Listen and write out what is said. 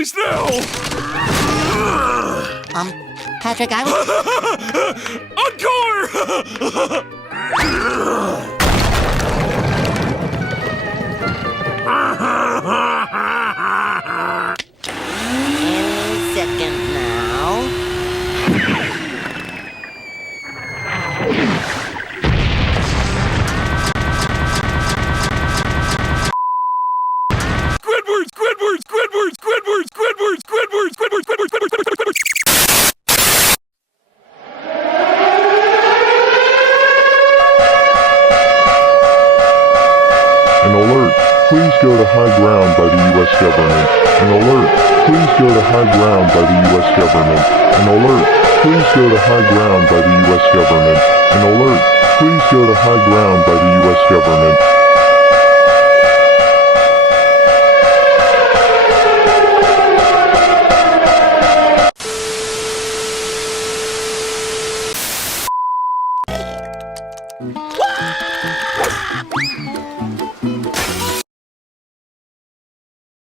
place now! Patrick, I Encore! Any second now. Squidward! Squidward! Squidward! Squidward! Squidward! Squidward! Squidward! Squidward! Squidward! Squidward! An alert, please go to high ground by the U.S. government. An alert, please go to high ground by the U.S. government. An alert, please go to high ground by the U.S. government. An alert, please go to high ground by the U.S. government. What?